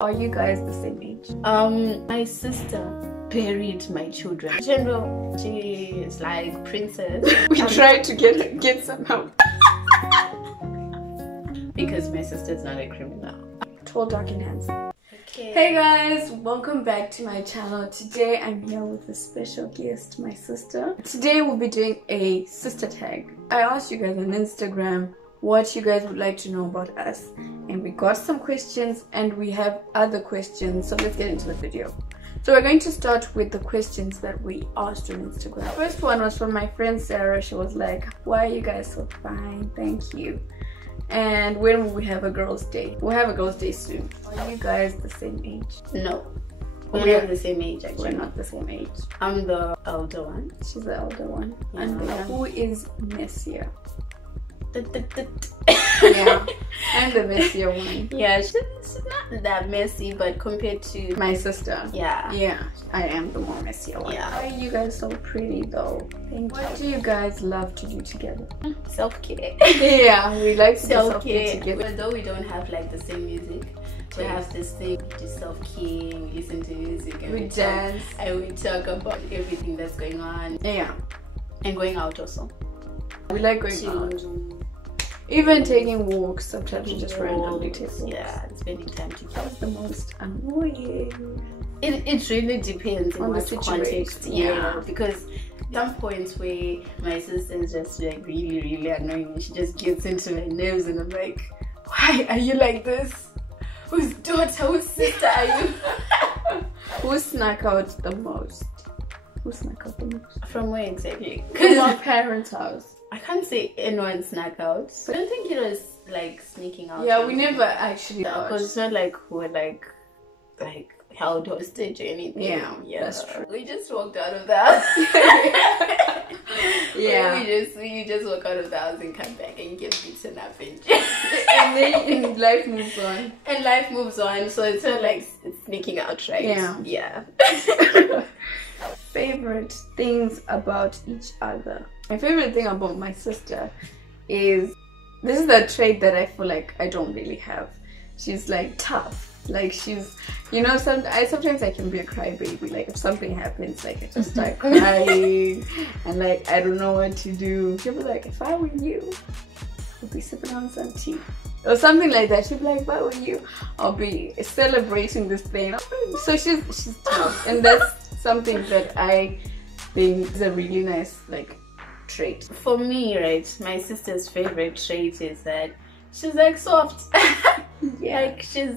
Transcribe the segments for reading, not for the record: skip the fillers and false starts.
Are you guys the same age? My sister buried my children. In general, she is like princess. We tried to get some help. Because my sister's not a criminal. Tall, dark and handsome. Okay. Hey guys, welcome back to my channel. Today I'm here with a special guest, my sister. Today we'll be doing a sister tag. I asked you guys on Instagram what you guys would like to know about us, and we got some questions and we have other questions, so let's get into the video. So we're going to start with the questions that we asked on Instagram. First one was from my friend Sarah. She was like, why are you guys so fine? Thank you. And when will we have a girls' day? We'll have a girls' day soon. Are you guys the same age? No. We're not the same age, actually. We're not the same age. I'm the elder one. She's the elder one. Yeah. And who is messier? Yeah. I'm the messier one. Yeah, she's not that messy, but compared to My sister. Yeah. Yeah, I am the more messier one. Yeah. Why are you guys so pretty though? Thank you. What do you guys love to do together? Self-care. Yeah, we like to do self-care Self-care. together. Although we don't have like the same music, we have this thing, we do self-care, we listen to music and We dance. And we talk about everything that's going on. Yeah. And going out also. We like going out. Even taking walks, sometimes we just randomly take walks. Yeah, spending time together. What's the most annoying? It really depends On on the what situation. context. Yeah. Because some points where my sister is just like really annoying, she just gets into my nerves and I'm like, why are you like this? Whose daughter, whose sister are you? Who snuck out the most? Who snuck out the most? From where exactly? From our parents' house. I can't say anyone snuck out. I don't think it was like sneaking out. Yeah, we never actually Because it's not like we're like held hostage or anything. Yeah, that's true. We just walked out of the house. Yeah. You just walk out of the house and come back and get beaten up and And then life moves on. and life moves on. So it's not like it's sneaking out, right? Yeah. Favorite things about each other. My favorite thing about my sister is, this is the trait that I feel like I don't really have. She's like tough. Like she's, you know, sometimes I can be a crybaby. Like if something happens, like I just start crying and like I don't know what to do. She'll be like, if I were you, I'd be sipping on some tea or something like that. She'll be like, if I were you, I'll be celebrating this thing. So she's tough, and that's something that I think is a really nice trait. For me, right, my sister's favorite trait is that she's like soft. Yeah. Like she's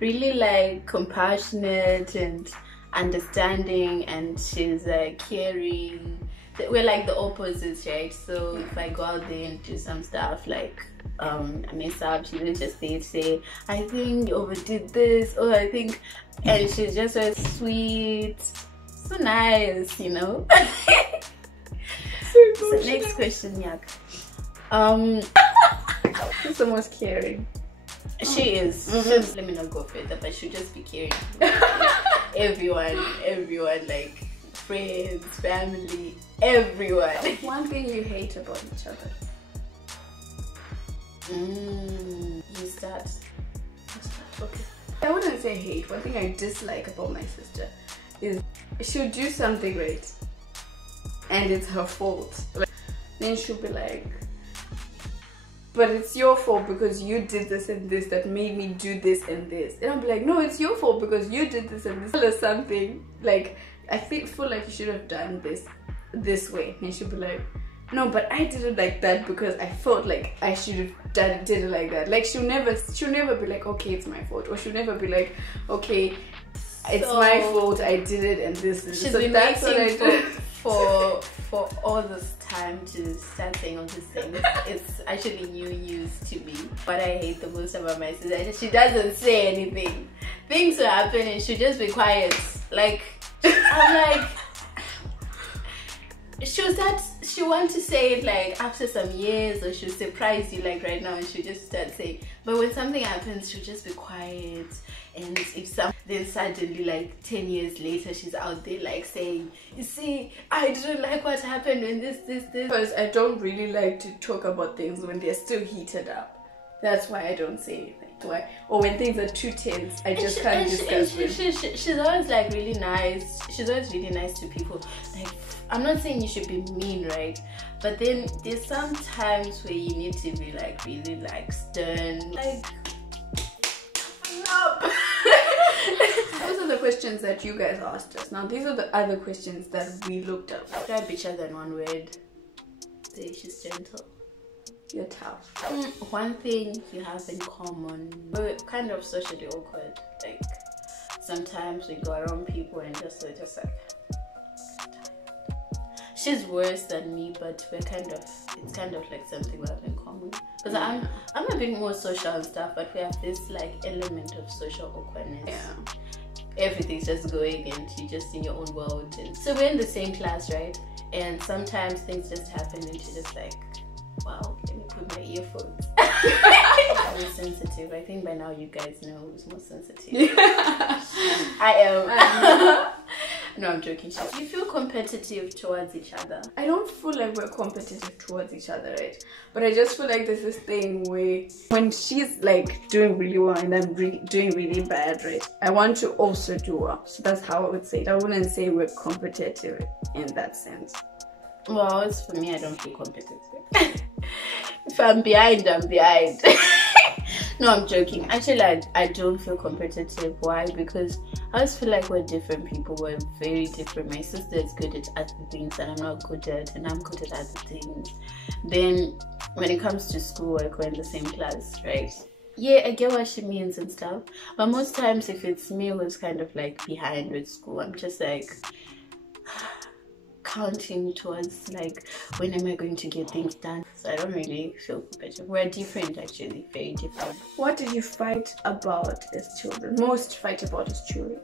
really like compassionate and understanding, and she's caring. We're like the opposites, right? So if I go out there and do some stuff like I mess up, she will just say, I think you overdid this, or I think, and she's just so sweet, so nice, you know. So next question, Yak. Who's the most caring? She is. Let me not go further, but she'll just be caring. everyone, like friends, family, everyone. One thing you hate about each other. You start. Okay. I wouldn't say hate. One thing I dislike about my sister is she'll do something right, and it's her fault. Then she'll be like, but it's your fault because you did this and this that made me do this and this. And I'll be like, no, it's your fault because you did this and this. Or something like, I feel like you should have done this way. And she'll be like, no, but I did it like that because I felt like I should have did it like that. Like she'll never be like, okay, it's my fault. Or she'll never be like, okay, it's my fault, I did it and this and this. She's so been that's what I waiting do. for all this time to start saying all these things. It's actually new news to me. What I hate the most about my sister, she doesn't say anything. Things will happen and she'll just be quiet. Like, I'm like, she wants to say it like after some years, or she'll surprise you like right now and she'll just start saying, but when something happens she'll just be quiet. And if then suddenly like 10 years later she's out there like saying, you see, I didn't like what happened when this. Because I don't really like to talk about things when they're still heated up. That's why I don't say anything. Why? Or when things are too tense, I just can't discuss them. She's always like really nice. She's always really nice to people. Like, I'm not saying you should be mean, right? But then there's some times where you need to be like really like stern, like up. Those are the questions that you guys asked us. Now these are the other questions that we looked up. Describe each other in one word. Say she's gentle. You're tough. One thing you have in common, we're kind of socially awkward. Like sometimes we go around people and just like she's worse than me, but it's kind of like something we have in common. Because I'm a bit more social and stuff, but we have this like element of social awkwardness. Yeah. Everything's just going and you're just in your own world. And so we're in the same class, right? And sometimes things just happen and she's just like, wow, let me put my earphones. I'm sensitive. I think by now you guys know who's more sensitive. I am. No, I'm joking. Do you feel competitive towards each other? I don't feel like we're competitive towards each other, right? But I just feel like there's this thing where when she's like doing really well and I'm doing really bad, right? I want to also do well. So that's how I would say it. I wouldn't say we're competitive in that sense. Well, as for me, I don't feel competitive. If I'm behind, I'm behind. No, I'm joking. Actually, I don't feel competitive. Why? Because I just feel like we're different people. We're very different. My sister is good at other things that I'm not good at, and I'm good at other things. Then, when it comes to schoolwork, we're in the same class, right? Yeah, I get what she means and stuff. But most times, if it's me who's kind of like behind with school, I'm just like counting towards like when am I going to get things done. So I don't really feel competitive. We're different, actually, very different. What did you fight about as children? Most fight about as children?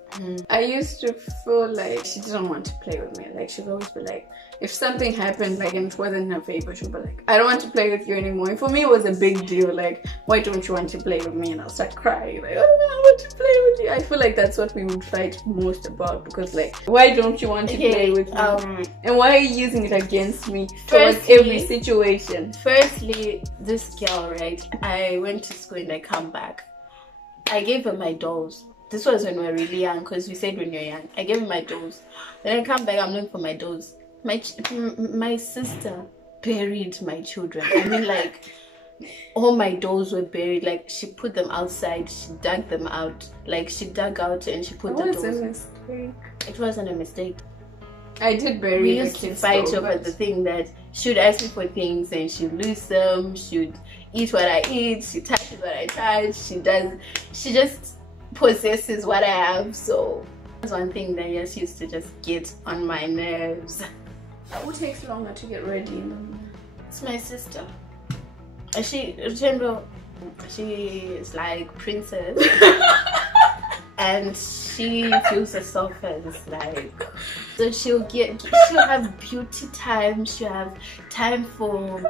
I used to feel like she didn't want to play with me. Like she'd always be like, if something happened like and it wasn't in her favor, she'd be like, I don't want to play with you anymore. And for me it was a big deal, like, why don't you want to play with me? And I'll start crying like, oh, I don't want to play with you. I feel like that's what we would fight most about, because like, why don't you want to play with me? And why are you using it against me towards every situation? Firstly, this girl, right? I went to school and I come back. I gave her my dolls. This was when we were really young, because we said when you're young. I gave her my dolls. Then I come back, I'm looking for my dolls. My sister buried my children. I mean, like, all my dolls were buried. Like, she put them outside, she dug them out. Like, she dug out and she put the dolls. It was a mistake. It wasn't a mistake. I did bury. We used to fight over the thing that she would ask me for things and she'd lose them. She'd eat what I eat. She touches what I touch. She just possesses what I have. So that's one thing that just used to just get on my nerves. Who takes longer to get ready in the morning? It's my sister. She is like princess. And she feels herself as like, so she'll have beauty time, she'll have time for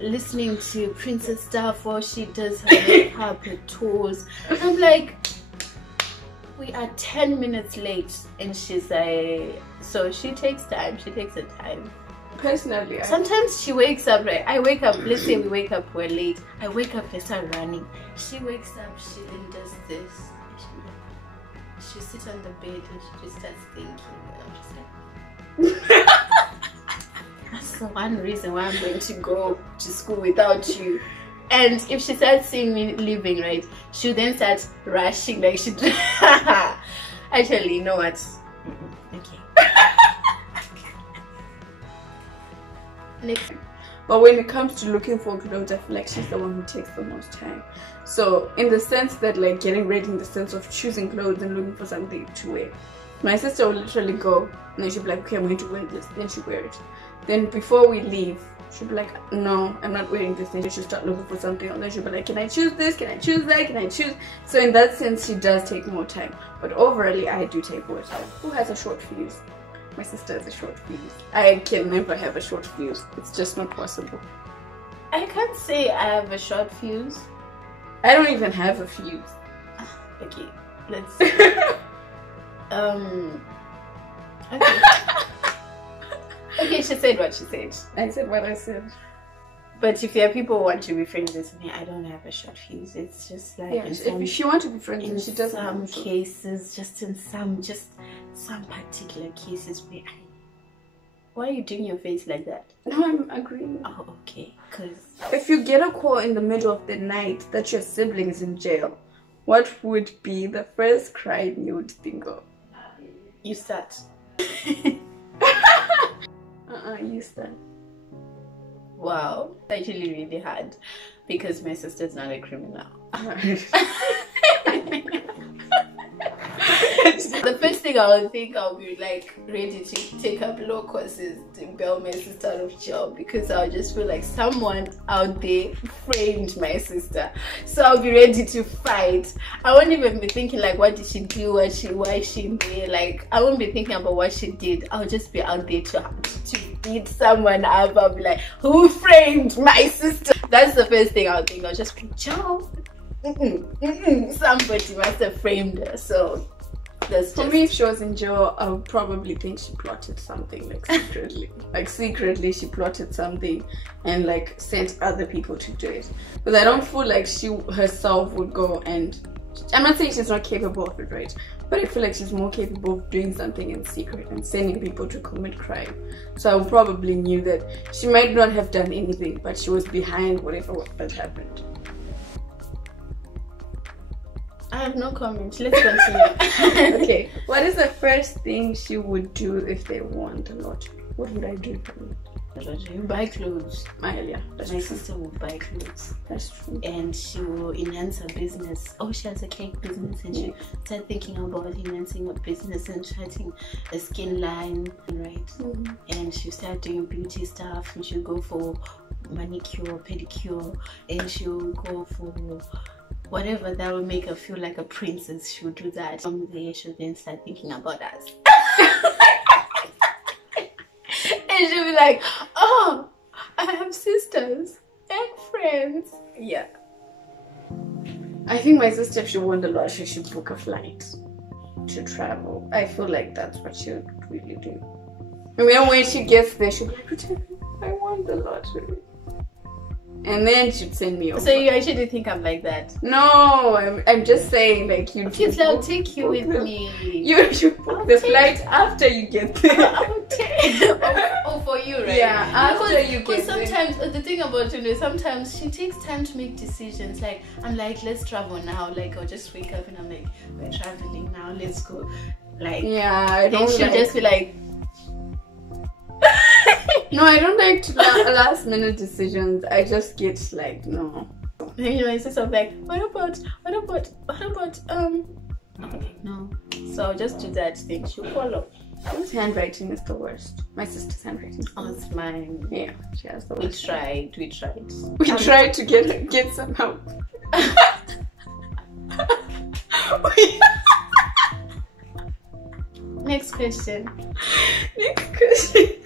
listening to princess stuff, or she does her makeup, her tours. I'm like, we are 10 minutes late, and she's like, so she takes time, she takes her time. Personally, sometimes she wakes up, right? I wake up, let's say we wake up, we're late. I wake up, I start running. She wakes up, she then does this. She sits on the bed and she just starts thinking, and I'm just like, that's the one reason why I'm going to go to school without you. And if she starts seeing me leaving, right, she'll then start rushing, like she actually, you know what? Okay. Next. But when it comes to looking forward to clothes, I feel like she's the one who takes the most time. So in the sense that like getting ready, in the sense of choosing clothes and looking for something to wear, my sister will literally go and then she'll be like, okay, I'm going to wear this. Then she'll wear it. Then before we leave, she'll be like, no, I'm not wearing this. Then she'll start looking for something else. Then she'll be like, can I choose this? Can I choose that? Can I choose? So in that sense, she does take more time. But overall, I do take more time. Who has a short fuse? My sister has a short fuse. I can never have a short fuse. It's just not possible. I can't say I have a short fuse. I don't even have a fuse. Okay, let's see. Okay. Okay, she said what she said. I said what I said. But if there are people who want to be friends with me, I don't have a short fuse. It's just like if she wants to be friends, in she doesn't. Some cases, just some particular cases where why are you doing your face like that? No, I'm agreeing. Oh, okay. Because if you get a call in the middle of the night that your sibling is in jail, what would be the first crime you would think of? You start. You start. Wow, actually really hard because my sister's not a criminal. The first thing I would think, I'll be like ready to take up law courses to bail my sister out of jail, because I'll just feel like someone out there framed my sister. So I'll be ready to fight. I won't even be thinking like, what did she do? Why is she there? Like, I won't be thinking about what she did. I'll just be out there to beat someone up. I'll be like, who framed my sister? That's the first thing I'll think. I'll just be, Joe. Somebody must have framed her. So for me, if she was in jail, I would probably think she plotted something, like secretly. Like secretly she plotted something and like sent other people to do it. Because I don't feel like she herself would go and... I'm not saying she's not capable of it, right? But I feel like she's more capable of doing something in secret and sending people to commit crime. So I probably knew that she might not have done anything, but she was behind whatever that happened. I have no comment. Let's continue. Okay. What is the first thing she would do if they won the lottery? What would I do for you? The lottery? Buy clothes. Yeah, my sister will buy clothes. That's true. And she will enhance her business. Oh, she has a cake business, and she start thinking about enhancing her business and starting a skin line, right? And she'll start doing beauty stuff, and she'll go for manicure, pedicure, and she'll go for whatever that will make her feel like a princess. She'll do that. From there, she'll then start thinking about us. And she'll be like, oh, I have sisters and friends. Yeah. I think my sister, if she won the lottery, she should book a flight to travel. I feel like that's what she would really do. And then when she gets there, she'll be like, I won the lottery. And then she'd send me over. So you actually think I'm like that? No, I'm just saying, like, you. Okay, so I'll take you with me. You should book the flight after you get there. I'll take. Oh, for you, right? Yeah, after you get there. Because sometimes the thing about it is sometimes she takes time to make decisions. Like, I'm like, let's travel now. Like, I'll just wake up and I'm like, we're traveling now. Let's go. Like, yeah, I don't. She'll just be like. No, I don't like to last minute decisions. I just get like, no. Then my sister was like, what about okay, no. So I'll just do that thing. She'll follow. Whose handwriting is the worst? My sister's handwriting. Oh, it's mine. Yeah, she has the worst. We tried. We tried to get some help. Next question. Next question.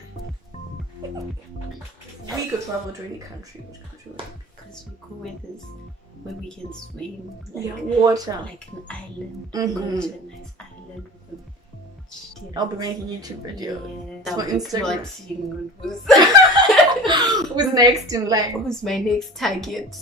We could travel to any country. Which country would it be? Because we go where we can swim. Like, yeah, water. Like an island. Go to a nice island with a beach. I'll be making YouTube videos. Yeah. For Instagram. Who's next in line? Who's my next target?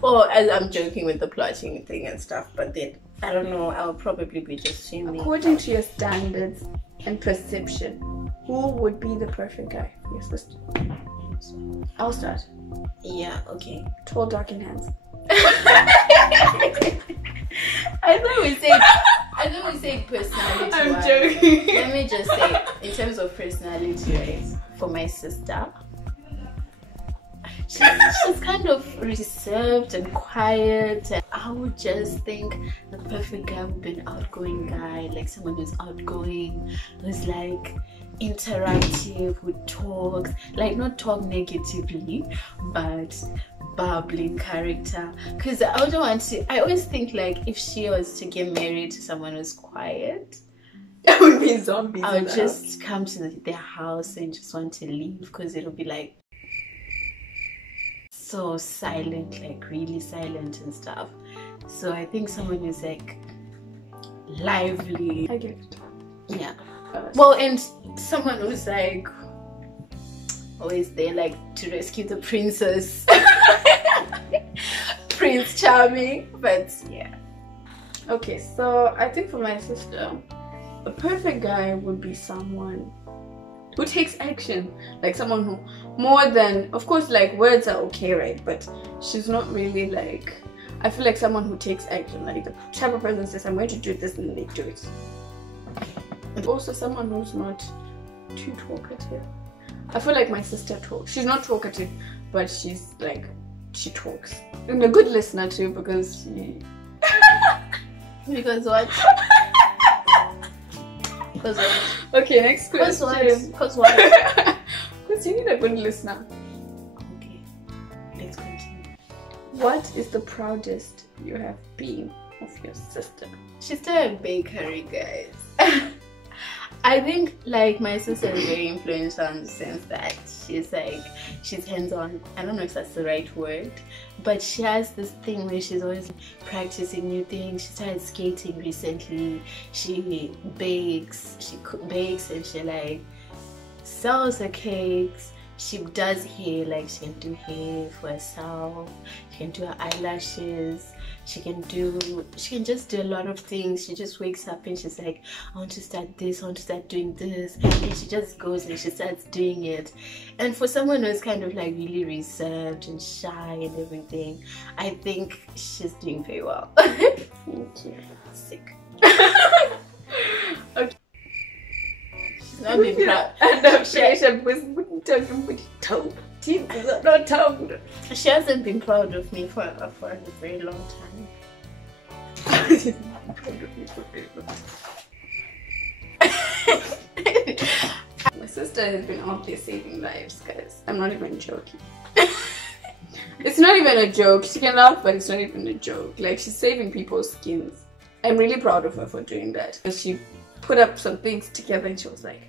Well, as I'm joking with the plotting thing and stuff, but then I don't know. I'll probably be just swimming. According to your standards and perception, who would be the perfect guy for your sister? I'll start. Yeah, okay. Tall, dark, and handsome. I thought we said personality. I'm joking. Let me just say, in terms of personality, right, for my sister, she's kind of reserved and quiet, and I would just think the perfect guy would be an outgoing guy, like someone who's outgoing, who's like interactive, who talks, like not talk negatively, but bubbling character. Because I don't want to, I always think like if she was to get married to someone who's quiet, that would be zombies. I would just come to their house and just want to leave, because it'll be like so silent, like really silent and stuff. So I think someone who's like lively. I get it. Yeah. Well, and someone who's like, always there like to rescue the princess. Prince Charming. But yeah. Okay, so I think for my sister, a perfect guy would be someone who takes action, like someone who, more than, of course, like words are okay, right? But she's not really like, I feel like someone who takes action, like the type of person says, I'm going to do this, and they do it. And also someone who's not too talkative. I feel like my sister talks. She's not talkative, but she's like, she talks. And a good listener too, because she... Because what? Because what? Okay, next question. Because what? Because you need a good listener. Okay, let's continue. What is the proudest you have been of your sister? She's still a bakery, guys. I think like my sister is very influential in the sense that she's hands-on. I don't know if that's the right word, but she has this thing where she's always practicing new things. She started skating recently. She bakes. She bakes and she like sells her cakes. She does hair, like she can do hair for herself. She can do her eyelashes. She can just do a lot of things. She just wakes up and she's like, I want to start this, I want to start doing this, and she just goes and she starts doing it. And for someone who's kind of like really reserved and shy and everything, I think she's doing very well. Thank you. Sick. Okay. She's not being proud. And the creation was talking with toe. Not tongue. She hasn't been proud of me for a very long time. My sister has been out there saving lives, guys. I'm not even joking. It's not even a joke. She can laugh, but it's not even a joke. Like, she's saving people's skins. I'm really proud of her for doing that. She put up some things together and she was like,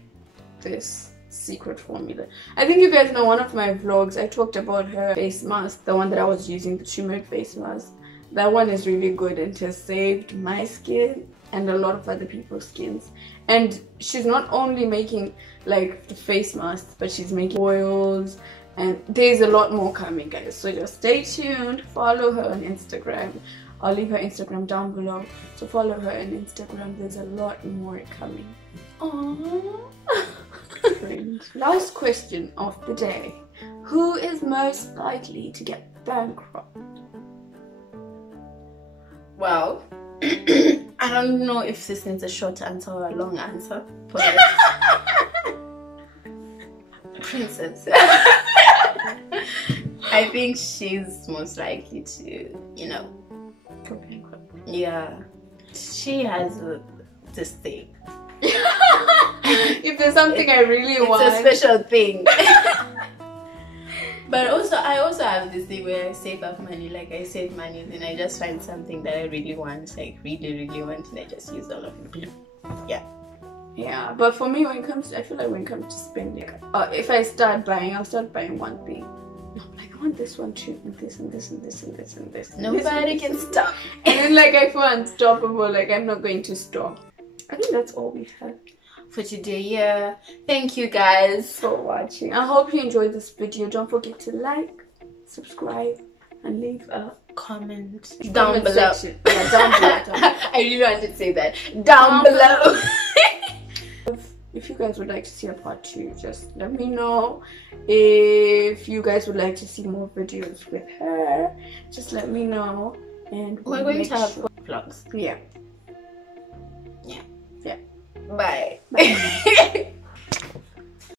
this secret formula. I think you guys know one of my vlogs, I talked about her face mask, the one that I was using, the turmeric face mask. That one is really good and has saved my skin and a lot of other people's skins. And she's not only making like the face masks, but she's making oils, and there's a lot more coming, guys. So just stay tuned, follow her on Instagram. I'll leave her Instagram down below, so follow her on Instagram. There's a lot more coming. Aww. Last question of the day. Who is most likely to get bankrupt? Well, I don't know if this needs a short answer or a long answer, but Princess. I think she's most likely to, go bankrupt. Yeah, she has this thing. If there's something I really want, it's a special thing. But also, I also have this thing where I save up money. Like, I save money, then I just find something that I really want, like really want, and I just use all of it. Yeah, but for me, I feel like when it comes to spending, if I start buying, I'll start buying one thing. I'm like, I want this one too, and this and this and this and this and this. Nobody can stop. And then like I feel unstoppable, like I'm not going to stop. I think that's all we have for today. Yeah, thank you guys for watching. I hope you enjoyed this video. Don't forget to like, subscribe, and leave a comment down below. Section. Yeah, down below. I really wanted to say that. Down below. If you guys would like to see a part 2, just let me know. If you guys would like to see more videos with her, just let me know. And we're going to have vlogs. Yeah. Bye.